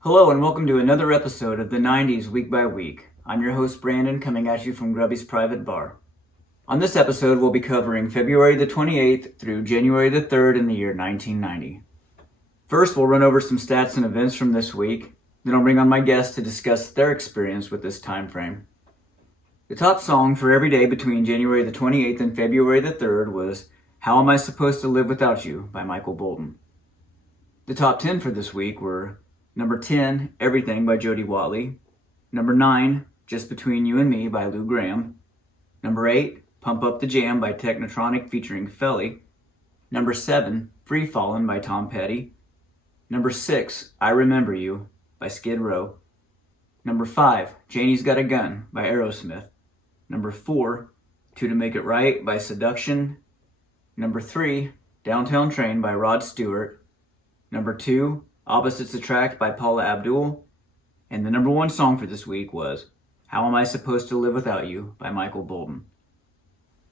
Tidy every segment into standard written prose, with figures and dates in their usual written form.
Hello and welcome to another episode of the 90s Week by Week. I'm your host Brandon, coming at you from Grubby's Private Bar. On this episode, we'll be covering February the 28th through January the 3rd in the year 1990. First, we'll run over some stats and events from this week. Then I'll bring on my guests to discuss their experience with this time frame. The top song for every day between January the 28th and February the 3rd was How Am I Supposed to Live Without You by Michael Bolton. The top 10 for this week were Number 10, Everything by Jody Watley. Number 9, Just Between You and Me by Lou Gramm. Number 8, Pump Up the Jam by Technotronic featuring Felly. Number 7, Free Fallin' by Tom Petty. Number 6, I Remember You by Skid Row. Number 5, Janie's Got a Gun by Aerosmith. Number 4, Two to Make It Right by Seduction. Number 3, Downtown Train by Rod Stewart. Number 2, Opposites Attract by Paula Abdul. And the number 1 song for this week was How Am I Supposed to Live Without You by Michael Bolton.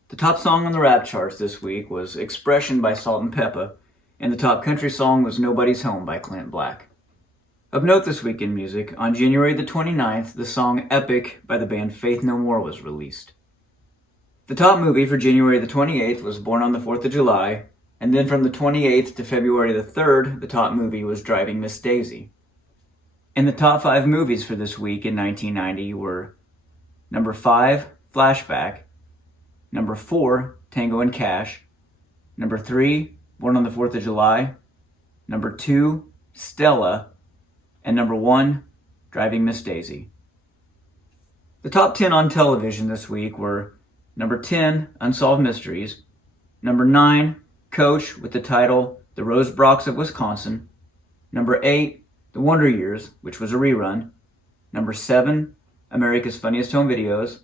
The top song on the rap charts this week was Expression by Salt and Peppa, and the top country song was Nobody's Home by Clint Black. Of note this week in music, on January the 29th, the song Epic by the band Faith No More was released. The top movie for January the 28th was Born on the 4th of July, and then from the 28th to February the 3rd, the top movie was Driving Miss Daisy. And the top 5 movies for this week in 1990 were number 5, Flashback, number 4, Tango and Cash, number 3, Born on the 4th of July, number 2, Stella, and number 1, Driving Miss Daisy. The top 10 on television this week were number 10, Unsolved Mysteries, number 9, Coach with the title The Rose Brocks of Wisconsin, number 8, The Wonder Years, which was a rerun, number 7, America's Funniest Home Videos,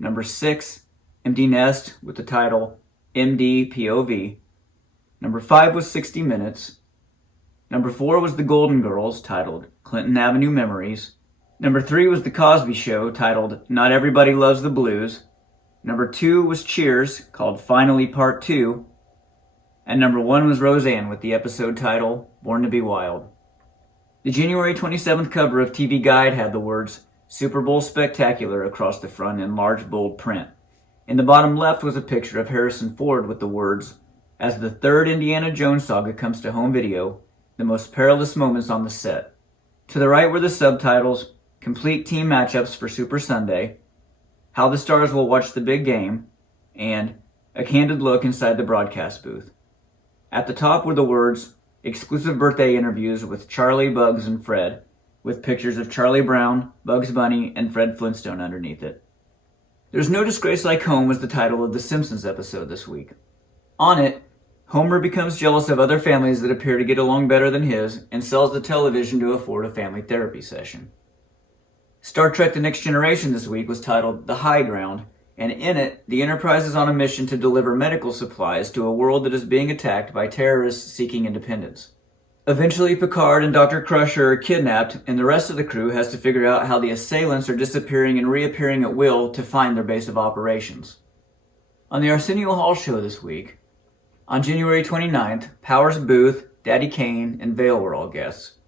number 6, Empty Nest with the title MDPOV, number 5 was 60 Minutes, number 4 was The Golden Girls titled Clinton Avenue Memories, number 3 was The Cosby Show titled Not Everybody Loves the Blues, number 2 was Cheers called Finally Part 2, and number 1 was Roseanne with the episode title, Born to be Wild. The January 27th cover of TV Guide had the words, Super Bowl Spectacular across the front in large bold print. In the bottom left was a picture of Harrison Ford with the words, As the third Indiana Jones saga comes to home video, the most perilous moments on the set. To the right were the subtitles, Complete Team Matchups for Super Sunday, How the Stars Will Watch the Big Game, and A Candid Look Inside the Broadcast Booth. At the top were the words, Exclusive Birthday Interviews with Charlie, Bugs, and Fred, with pictures of Charlie Brown, Bugs Bunny, and Fred Flintstone underneath it. There's No Disgrace Like Home was the title of the Simpsons episode this week. On it, Homer becomes jealous of other families that appear to get along better than his and sells the television to afford a family therapy session. Star Trek The Next Generation this week was titled The High Ground, and in it, the Enterprise is on a mission to deliver medical supplies to a world that is being attacked by terrorists seeking independence. Eventually, Picard and Dr. Crusher are kidnapped, and the rest of the crew has to figure out how the assailants are disappearing and reappearing at will to find their base of operations. On the Arsenio Hall show this week, on January 29th, Powers Booth, Daddy Kane, and Vale were all guests.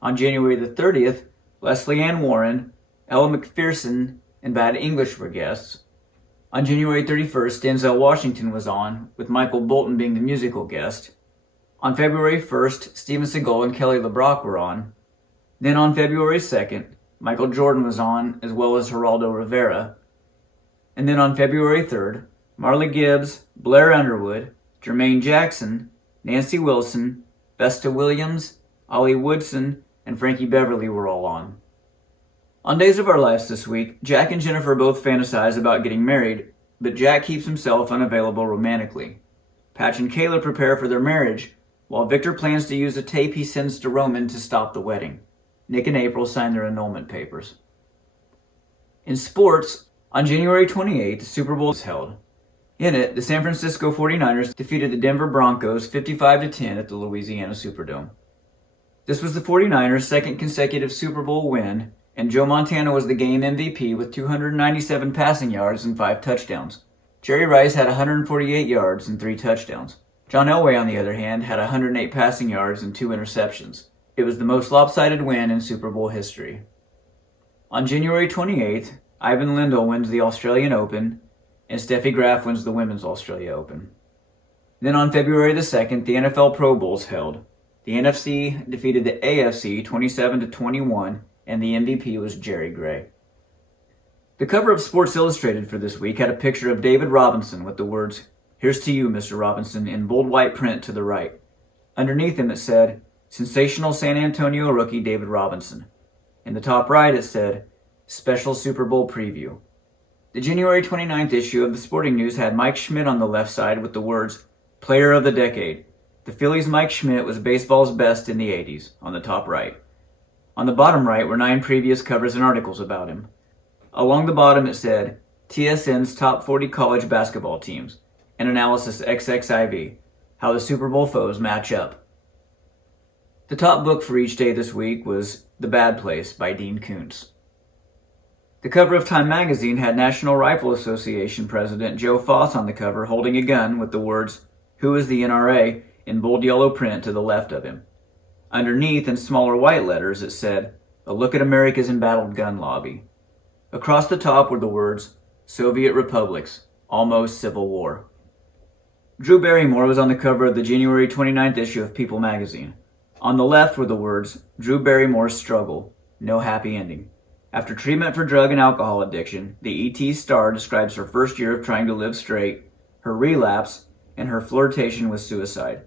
On January the 30th, Leslie Ann Warren, Ella McPherson, and Bad English were guests. On January 31st, Denzel Washington was on, with Michael Bolton being the musical guest. On February 1st, Steven Seagal and Kelly LeBrock were on. Then on February 2nd, Michael Jordan was on, as well as Geraldo Rivera. And then on February 3rd, Marla Gibbs, Blair Underwood, Jermaine Jackson, Nancy Wilson, Vesta Williams, Ollie Woodson, and Frankie Beverly were all on. On Days of Our Lives this week, Jack and Jennifer both fantasize about getting married, but Jack keeps himself unavailable romantically. Patch and Kayla prepare for their marriage, while Victor plans to use a tape he sends to Roman to stop the wedding. Nick and April sign their annulment papers. In sports, on January 28th, the Super Bowl is held. In it, the San Francisco 49ers defeated the Denver Broncos 55-10 at the Louisiana Superdome. This was the 49ers' second consecutive Super Bowl win, and Joe Montana was the game MVP with 297 passing yards and 5 touchdowns. Jerry Rice had 148 yards and 3 touchdowns. John Elway, on the other hand, had 108 passing yards and 2 interceptions. It was the most lopsided win in Super Bowl history. On January 28th, Ivan Lendl wins the Australian Open, and Steffi Graf wins the Women's Australia Open. Then on February the 2nd, the NFL Pro Bowl's held. The NFC defeated the AFC 27-21, and the MVP was Jerry Gray. The cover of Sports Illustrated for this week had a picture of David Robinson with the words, "Here's to you, Mr. Robinson," in bold white print to the right. Underneath him it said, "Sensational San Antonio rookie David Robinson." In the top right it said, "Special Super Bowl Preview." The January 29th issue of the Sporting News had Mike Schmidt on the left side with the words, "Player of the Decade." The Phillies' Mike Schmidt was baseball's best in the 80s, on the top right. On the bottom right were 9 previous covers and articles about him. Along the bottom it said, "TSN's Top 40 College Basketball Teams," and Analysis XXIV, how the Super Bowl foes match up. The top book for each day this week was The Bad Place by Dean Koontz. The cover of Time magazine had National Rifle Association President Joe Foss on the cover holding a gun with the words, "Who is the NRA?" in bold yellow print to the left of him. Underneath, in smaller white letters, it said, "A look at America's embattled gun lobby." Across the top were the words, "Soviet Republics, Almost Civil War." Drew Barrymore was on the cover of the January 29th issue of People magazine. On the left were the words, "Drew Barrymore's Struggle, No Happy Ending." After treatment for drug and alcohol addiction, the ET star describes her first year of trying to live straight, her relapse, and her flirtation with suicide.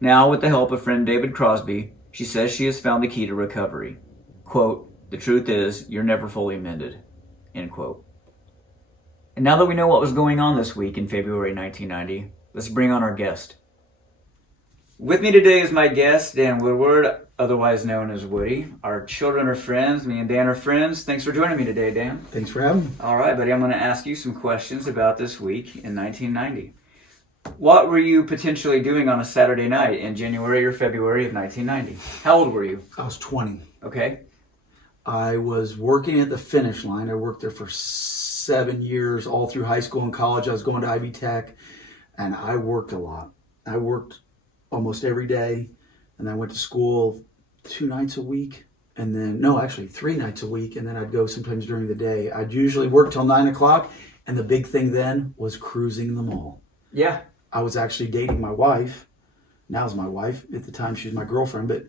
Now, with the help of friend David Crosby, she says she has found the key to recovery. Quote, "The truth is, you're never fully mended." End quote. And now that we know what was going on this week in February 1990, let's bring on our guest. With me today is my guest, Dan Woodward, otherwise known as Woody. Our children are friends. Me and Dan are friends. Thanks for joining me today, Dan. Thanks for having me. All right, buddy. I'm going to ask you some questions about this week in 1990. What were you potentially doing on a Saturday night in January or February of 1990? How old were you? I was 20. Okay. I was working at the Finish Line. I worked there for 7 years, all through high school and college. I was going to Ivy Tech, and I worked a lot. I worked almost every day, and I went to school 2 nights a week, and then, no, actually 3 nights a week, and then I'd go sometimes during the day. I'd usually work till 9 o'clock, and the big thing then was cruising the mall. Yeah. I was actually dating my wife. Now's my wife. At the time, she was my girlfriend, but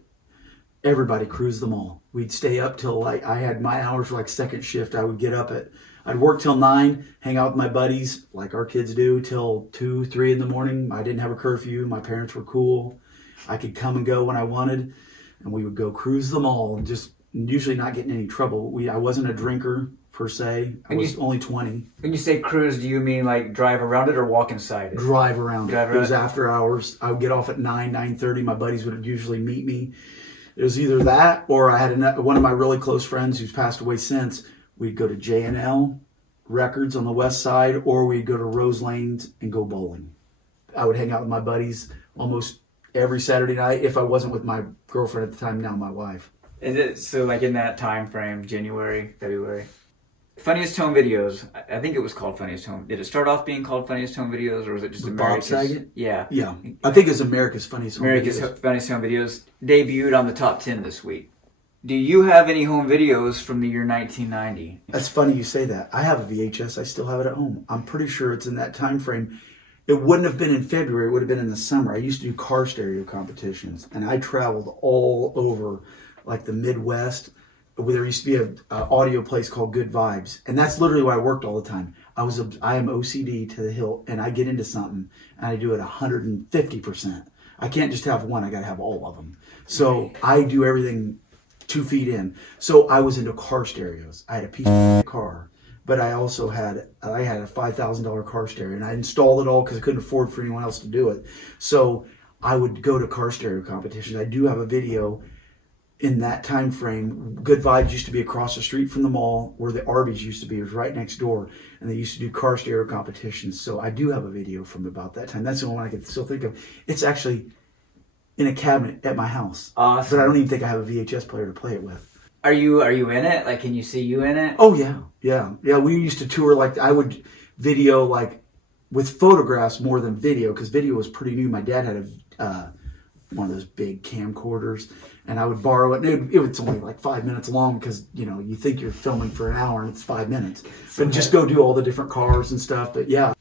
everybody cruised the mall. We'd stay up till I had my hours for second shift. I'd work till 9, hang out with my buddies like our kids do till 2, 3 in the morning. I didn't have a curfew. My parents were cool. I could come and go when I wanted, and we would go cruise the mall and just usually not get in any trouble. I wasn't a drinker per se. I was only 20. When you say cruise, do you mean drive around it or walk inside it? Drive around it. It was after hours. I would get off at 9, 9:30. My buddies would usually meet me. It was either that or I had one of my really close friends who's passed away since. We'd go to J&L Records on the west side, or we'd go to Rose Lanes and go bowling. I would hang out with my buddies almost every Saturday night if I wasn't with my girlfriend at the time, now my wife. Is it so in that time frame, January, February? Funniest Home Videos. I think it was called Funniest Home. Did it start off being called Funniest Home Videos, or was it just America's? Bob Saget? Yeah. Yeah. I think it's America's Funniest Home America's Videos. Funniest Home Videos debuted on the top 10 this week. Do you have any home videos from the year 1990? That's funny you say that. I have a VHS. I still have it at home. I'm pretty sure it's in that time frame. It wouldn't have been in February. It would have been in the summer. I used to do car stereo competitions, and I traveled all over the Midwest. There used to be an audio place called Good Vibes, and that's literally where I worked all the time. I am OCD to the hilt, and I get into something, and I do it 150%. I can't just have one. I got to have all of them. So I do everything 2 feet in. So I was into car stereos. I had a piece of car, but I also had a $5,000 car stereo, and I installed it all because I couldn't afford for anyone else to do it. So I would go to car stereo competitions. I do have a video in that time frame. Good Vibes used to be across the street from the mall where the Arby's used to be. It was right next door, and they used to do car stereo competitions. So I do have a video from about that time. That's the one I can still think of. It's actually in a cabinet at my house. Awesome. But I don't even think I have a VHS player to play it with. Are you in it? Can you see you in it? Oh yeah. We used to tour. I would video with photographs more than video, because video was pretty new. My dad had one of those big camcorders, and I would borrow it. And it was only like 5 minutes long because, you think you're filming for an hour and it's 5 minutes. But just go do all the different cars and stuff. But yeah.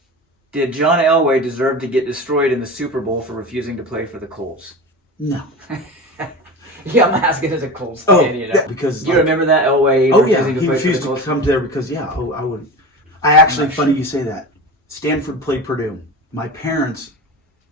Did John Elway deserve to get destroyed in the Super Bowl for refusing to play for the Colts? No. Yeah, I'm asking as a Colts fan, Yeah, because you remember that Elway refusing to he play refused for the to Colts? come there because, I would. I actually, funny you say that. Stanford played Purdue. My parents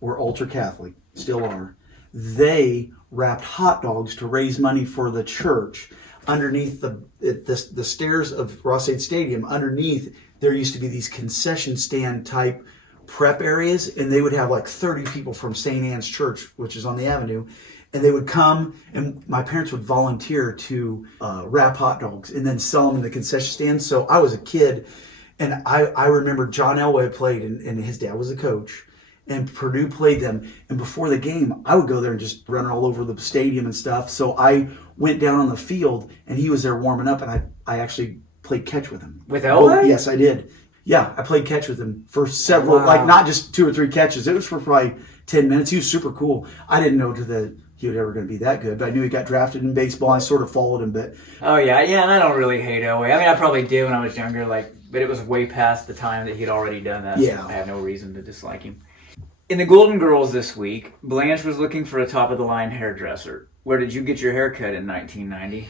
were ultra Catholic, still are. They wrapped hot dogs to raise money for the church underneath the stairs of Ross-Ade Stadium. Underneath, there used to be these concession stand type prep areas, and they would have like 30 people from St. Anne's Church, which is on the avenue, and they would come, and my parents would volunteer to wrap hot dogs and then sell them in the concession stand. So I was a kid, and I remember John Elway played, and his dad was a coach, and Purdue played them. And before the game, I would go there and just run all over the stadium and stuff. So I went down on the field, and he was there warming up, and I actually played catch with him. With Elway? Yes, I did. Yeah, I played catch with him for several, like not just 2 or 3 catches. It was for probably 10 minutes. He was super cool. I didn't know he was ever going to be that good, but I knew he got drafted in baseball. I sort of followed him, but oh yeah, and I don't really hate Elway. I mean, I probably did when I was younger, but it was way past the time that he'd already done that. Yeah. So I had no reason to dislike him. In the Golden Girls this week, Blanche was looking for a top-of-the-line hairdresser. Where did you get your haircut in 1990?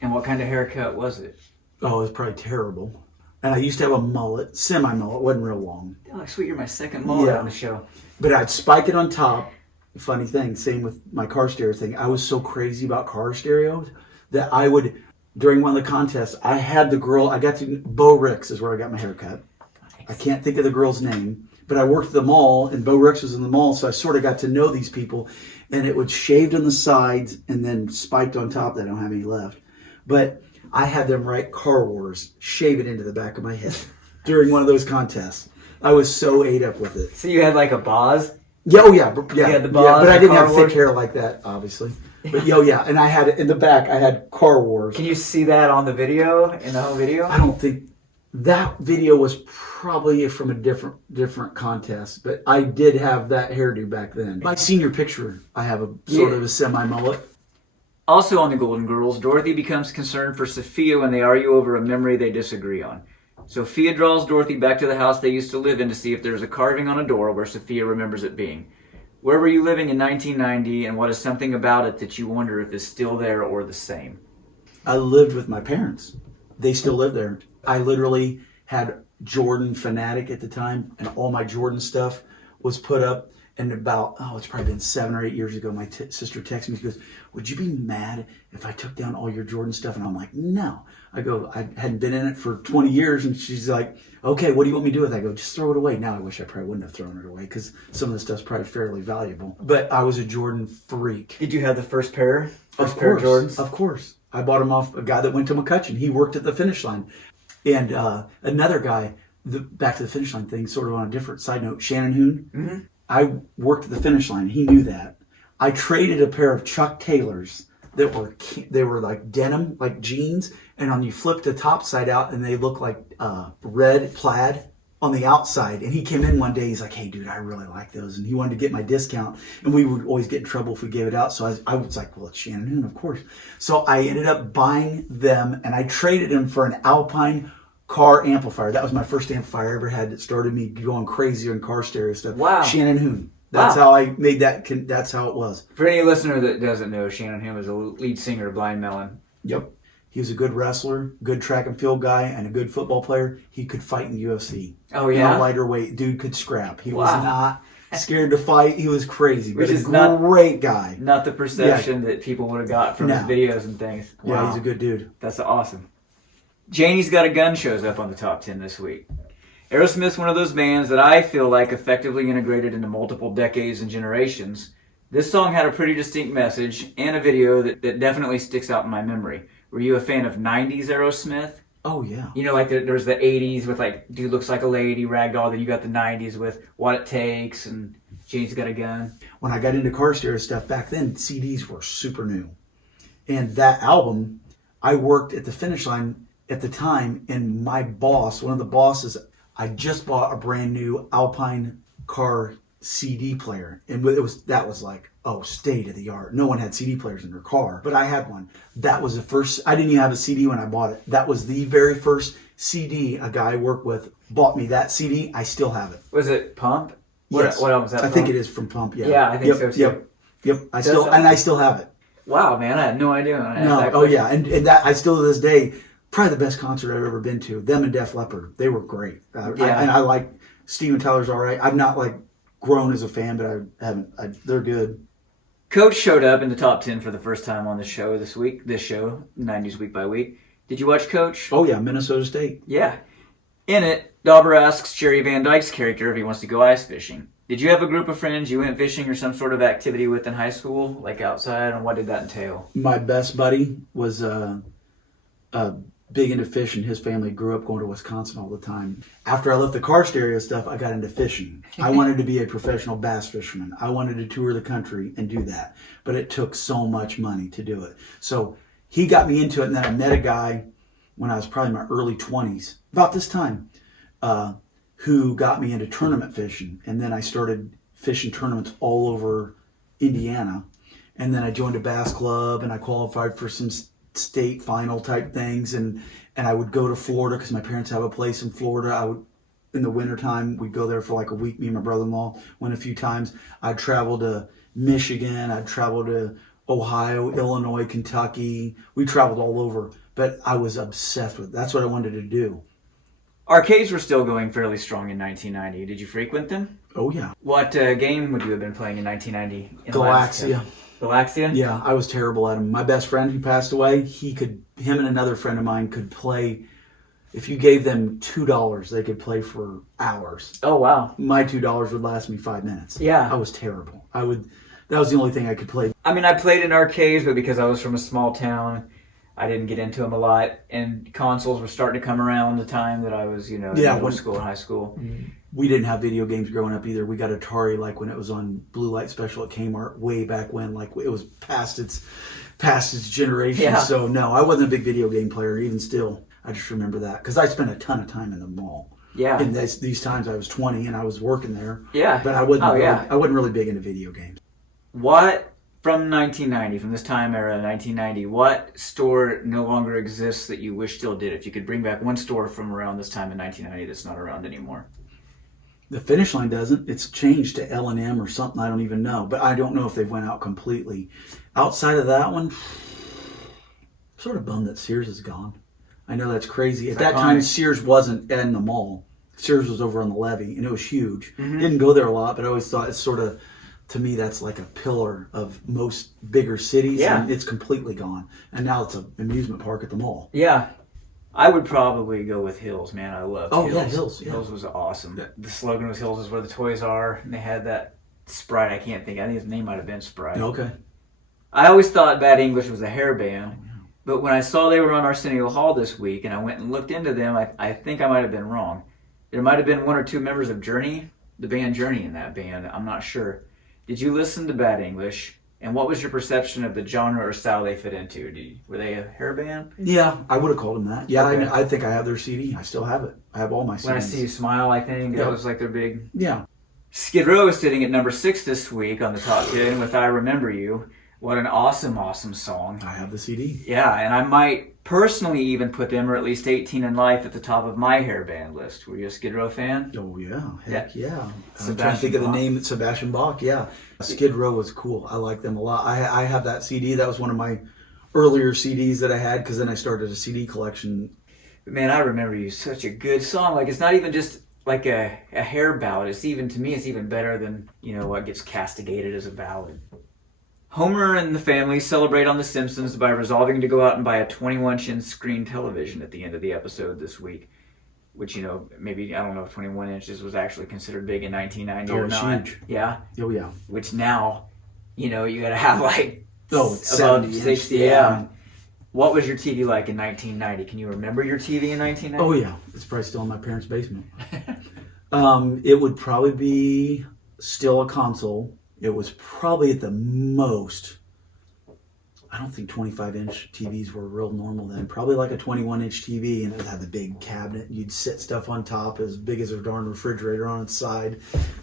And what kind of haircut was it? Oh, it was probably terrible. And I used to have a mullet, semi-mullet, wasn't real long. Oh, sweet, you're my second mullet on the show. But I'd spike it on top. Funny thing, same with my car stereo thing. I was so crazy about car stereos that I would, during one of the contests, I had the girl, Bo Ricks is where I got my haircut. Nice. I can't think of the girl's name, but I worked at the mall, and Bo Ricks was in the mall, so I sort of got to know these people. And it would shaved on the sides and then spiked on top. I don't have any left. But I had them write Car Wars, shave it into the back of my head during one of those contests. I was so ate up with it. So you had like a boz? Yeah, oh yeah. You had the boz, but I didn't have Car Wars? thick hair like that, obviously. But yeah. And I had it in the back, I had Car Wars. Can you see that on the video, in the home video? I don't think that video was probably from a different contest, but I did have that hairdo back then. My senior picture, I have a sort of a semi-mullet. Also on the Golden Girls, Dorothy becomes concerned for Sophia when they argue over a memory they disagree on. Sophia draws Dorothy back to the house they used to live in to see if there's a carving on a door where Sophia remembers it being. Where were you living in 1990, and what is something about it that you wonder if is still there or the same? I lived with my parents. They still live there. I literally had Jordan Fanatic at the time, and all my Jordan stuff was put up. And it's probably been 7 or 8 years ago, my sister texted me. She goes, "Would you be mad if I took down all your Jordan stuff?" And I'm like, "No." I go, "I hadn't been in it for 20 years." And she's like, "Okay, what do you want me to do with it?" I go, "Just throw it away." Now I wish I probably wouldn't have thrown it away because some of the stuff's probably fairly valuable. But I was a Jordan freak. Did you have the first pair? Of pair of course, Jordans? of course. I bought them off a guy that went to McCutcheon. He worked at the Finish Line. And another guy, back to the Finish Line thing, sort of on a different side note, Shannon Hoon. Mm-hmm. I worked at the Finish Line. He knew that. I traded a pair of Chuck Taylors that were like denim, like jeans, and you flip the top side out and they look like red plaid on the outside. And he came in one day, he's like, "Hey dude, I really like those." And he wanted to get my discount, and we would always get in trouble if we gave it out. So I was like, "Well, it's Shannon Hoon, of course." So I ended up buying them, and I traded them for an Alpine car amplifier. That was my first amplifier I ever had that started me going crazy on car stereo stuff. Wow. Shannon Hoon. That's how I made that. That's how it was. For any listener that doesn't know, Shannon Hoon was the lead singer of Blind Melon. Yep. He was a good wrestler, good track and field guy, and a good football player. He could fight in the UFC. Oh, yeah? In a lighter weight. Dude could scrap. He was not scared to fight. He was crazy. Which but is a great guy. Not the perception that people would have got from his videos and things. Wow. Yeah, he's a good dude. That's awesome. Janie's Got a Gun shows up on the top 10 this week. Aerosmith's one of those bands that I feel like effectively integrated into multiple decades and generations. This song had a pretty distinct message and a video that definitely sticks out in my memory. Were you a fan of 90s Aerosmith? Oh, yeah. You know, like there's the 80s with like Dude Looks Like a Lady, Ragdoll, then you got the 90s with What It Takes and Janie's Got a Gun. When I got into car stereo stuff back then, CDs were super new. And that album, I worked at the Finish Line at the time, and my boss, one of the bosses, I just bought a brand new Alpine car CD player, and that was like, oh, state of the art. No one had CD players in their car, but I had one. That was the first. I didn't even have a CD when I bought it. That was the very first CD a guy I worked with bought me. That CD, I still have it. Was it Pump? Yes. What album was that? I think it is from Pump. Yeah. Yeah, I think so too. Yep. I still have it. Wow, man, I had no idea. And that I still to this day, probably the best concert I've ever been to. Them and Def Leppard, they were great. I like Steven Tyler's all right. I've not like grown as a fan, but I haven't. They're good. Coach showed up in the top 10 for the first time on the show this week. This show, 90s Week by Week. Did you watch Coach? Oh yeah, Minnesota State. Yeah. In it, Dauber asks Jerry Van Dyke's character if he wants to go ice fishing. Did you have a group of friends you went fishing or some sort of activity with in high school, like outside, and what did that entail? My best buddy was big into fishing. His family grew up going to Wisconsin all the time. After I left the car stereo stuff, I got into fishing. I wanted to be a professional bass fisherman. I wanted to tour the country and do that. But it took so much money to do it. So he got me into it, and then I met a guy when I was probably in my early 20s, about this time, who got me into tournament fishing. And then I started fishing tournaments all over Indiana. And then I joined a bass club, and I qualified for some state final type things, and I would go to Florida because my parents have a place in Florida. I would, in the wintertime, we'd go there for like a week. Me and my brother-in-law went a few times. I'd travel to Michigan. I'd travel to Ohio, Illinois, Kentucky. We traveled all over, but I was obsessed with it. That's what I wanted to do. Arcades were still going fairly strong in 1990. Did you frequent them? Oh yeah. What game would you have been playing in 1990? Galaxia. Galaxia? Yeah, I was terrible at them. My best friend who passed away, him and another friend of mine could play. If you gave them $2, they could play for hours. Oh, wow. My $2 would last me 5 minutes. Yeah. I was terrible. That was the only thing I could play. I mean, I played in arcades, but because I was from a small town, I didn't get into them a lot. And consoles were starting to come around the time that I was, in middle school and high school. We didn't have video games growing up either. We got Atari like when it was on Blue Light Special at Kmart way back when, like it was past its generation. Yeah. So no, I wasn't a big video game player. Even still, I just remember that because I spent a ton of time in the mall. Yeah. And these times I was 20 and I was working there. Yeah. But I wasn't really big into video games. What from 1990, from this time era, 1990, what store no longer exists that you wish still did? If you could bring back one store from around this time in 1990 that's not around anymore. The Finish Line doesn't. It's changed to L&M or something. I don't even know. But I don't know if they went out completely. Outside of that one, I'm sort of bummed that Sears is gone. I know that's crazy. At that time, Sears wasn't in the mall. Sears was over on the levee, and it was huge. Mm-hmm. Didn't go there a lot, but I always thought it's sort of, to me, that's like a pillar of most bigger cities. Yeah. And it's completely gone. And now it's an amusement park at the mall. Yeah. I would probably go with Hills, man. I loved Hills. Yeah, Hills. Yeah. Hills was awesome. Yeah. The slogan was Hills is where the toys are, and they had that Sprite. I can't think. I think his name might have been Sprite. Okay. I always thought Bad English was a hair band, but when I saw they were on Arsenio Hall this week, and I went and looked into them, I think I might have been wrong. There might have been one or two members of Journey, the band Journey in that band. I'm not sure. Did you listen to Bad English? And what was your perception of the genre or style they fit into? Were they a hair band? Yeah, I would have called them that. Yeah, Okay. I think I have their CD. I still have it. I have all my CDs. When I See You Smile, I think that was like their big... Yeah. Skid Row is sitting at number 6 this week on the top 10 with I Remember You. What an awesome, awesome song. I have the CD. Yeah, and I might personally even put them, or at least 18 in Life, at the top of my hair band list. Were you a Skid Row fan? Oh, yeah. Heck yeah. I'm trying to Sebastian think of the Bach. name. Sebastian Bach, yeah. Skid Row was cool. I like them a lot. I have that CD. That was one of my earlier CDs that I had because then I started a CD collection. Man, I Remember You, such a good song. Like, it's not even just like a hair ballad. It's even, to me, it's even better than, what gets castigated as a ballad. Homer and the family celebrate on The Simpsons by resolving to go out and buy a 21-inch screen television at the end of the episode this week. Which, maybe, I don't know if 21 inches was actually considered big in 1990 or not. Huge. Yeah? Oh, yeah. Which now, you gotta have like it's about 70 60. inch. Yeah. What was your TV like in 1990? Can you remember your TV in 1990? Oh, yeah. It's probably still in my parents' basement. It would probably be still a console. It was probably at the most I don't think 25-inch TVs were real normal then. Probably like a 21-inch TV, and it had the big cabinet. You'd sit stuff on top as big as a darn refrigerator on its side,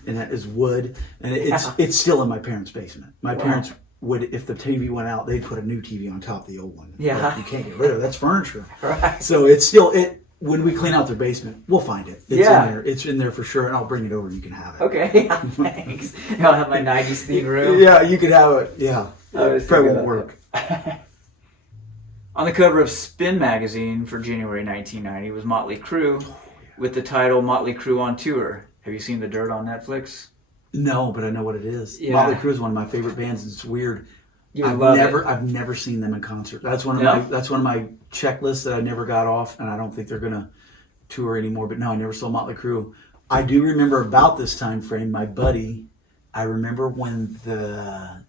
and that is wood. And it's still in my parents' basement. My parents would, if the TV went out, they'd put a new TV on top of the old one. Yeah. Like, you can't get rid of it. That's furniture. Right. So it's still when we clean out their basement, we'll find it. It's Yeah. in there. It's in there for sure, and I'll bring it over and you can have it. Okay, thanks. I'll have my 90s themed room. Yeah, you could have it. Yeah. I was It probably thinking won't about work. On the cover of Spin magazine for January 1990 was Motley Crue with the title Motley Crue on Tour. Have you seen The Dirt on Netflix? No, but I know what it is. Yeah. Motley Crue is one of my favorite bands, and it's weird. I've never seen them in concert. That's one of my checklists that I never got off, and I don't think they're gonna tour anymore. But no, I never saw Motley Crue. I do remember about this time frame, my buddy. I remember when the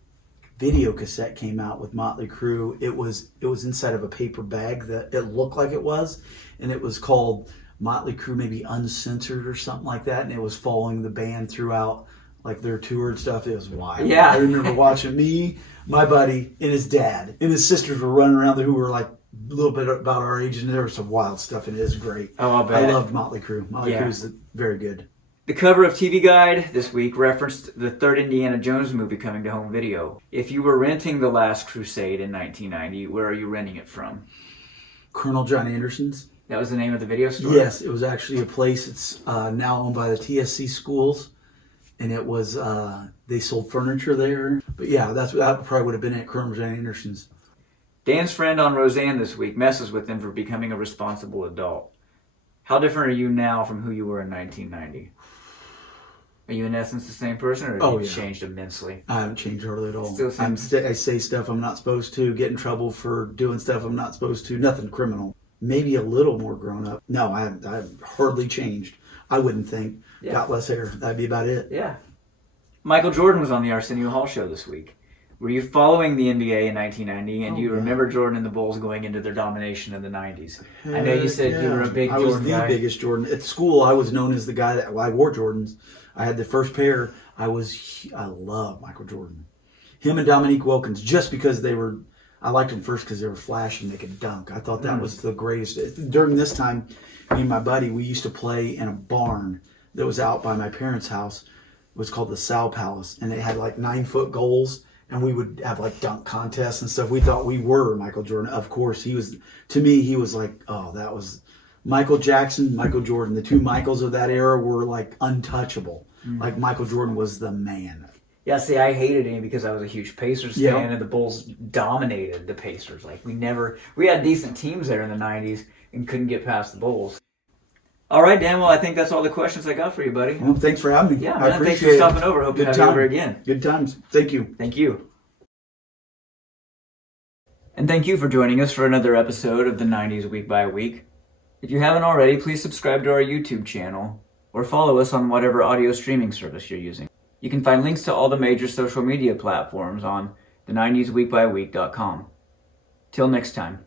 video cassette came out with Motley Crue. It was inside of a paper bag that it looked like it was, and it was called Motley Crue, maybe Uncensored or something like that. And it was following the band throughout, like their tour and stuff. It was wild. Yeah. I remember watching me, my buddy, and his dad, and his sisters were running around there who were like a little bit about our age, and there was some wild stuff, and it is great. Oh, I bet. I loved Motley Crue. Motley Crue is very good. The cover of TV Guide this week referenced the third Indiana Jones movie coming to home video. If you were renting The Last Crusade in 1990, where are you renting it from? Colonel John Anderson's. That was the name of the video store? Yes, it was actually a place. It's now owned by the TSC schools, and it was they sold furniture there. But yeah, that probably would have been at Colonel John Anderson's. Dan's friend on Roseanne this week messes with him for becoming a responsible adult. How different are you now from who you were in 1990? Are you in essence the same person, or have you changed immensely? I haven't changed hardly at all. Still seems... I say stuff I'm not supposed to, get in trouble for doing stuff I'm not supposed to. Nothing criminal. Maybe a little more grown up. No, I haven't hardly changed. I wouldn't think. Yeah. Got less hair. That'd be about it. Yeah. Michael Jordan was on the Arsenio Hall show this week. Were you following the NBA in 1990, and do you remember Jordan and the Bulls going into their domination in the 90s? I know you said you were a big Jordan guy. I was the biggest Jordan. At school, I was known as the guy that I wore Jordans. I had the first pair. I love Michael Jordan. Him and Dominique Wilkins, just because I liked them first because they were flashy and they could dunk. I thought that was the greatest. During this time, me and my buddy, we used to play in a barn that was out by my parents' house. It was called the Sal Palace, and they had like 9-foot goals. And we would have like dunk contests and stuff. We thought we were Michael Jordan. Of course, he was like, oh, that was Michael Jackson, Michael Jordan. The two Michaels of that era were like untouchable. Mm-hmm. Like Michael Jordan was the man. Yeah, see, I hated him because I was a huge Pacers fan, and the Bulls dominated the Pacers. Like we had decent teams there in the 90s and couldn't get past the Bulls. All right, Dan. Well, I think that's all the questions I got for you, buddy. Well, thanks for having me. Yeah, I appreciate thanks for stopping over. Hope to have you over again. Good times. Thank you. Thank you. And thank you for joining us for another episode of the 90s Week by Week. If you haven't already, please subscribe to our YouTube channel or follow us on whatever audio streaming service you're using. You can find links to all the major social media platforms on the 90sweekbyweek.com. Till next time.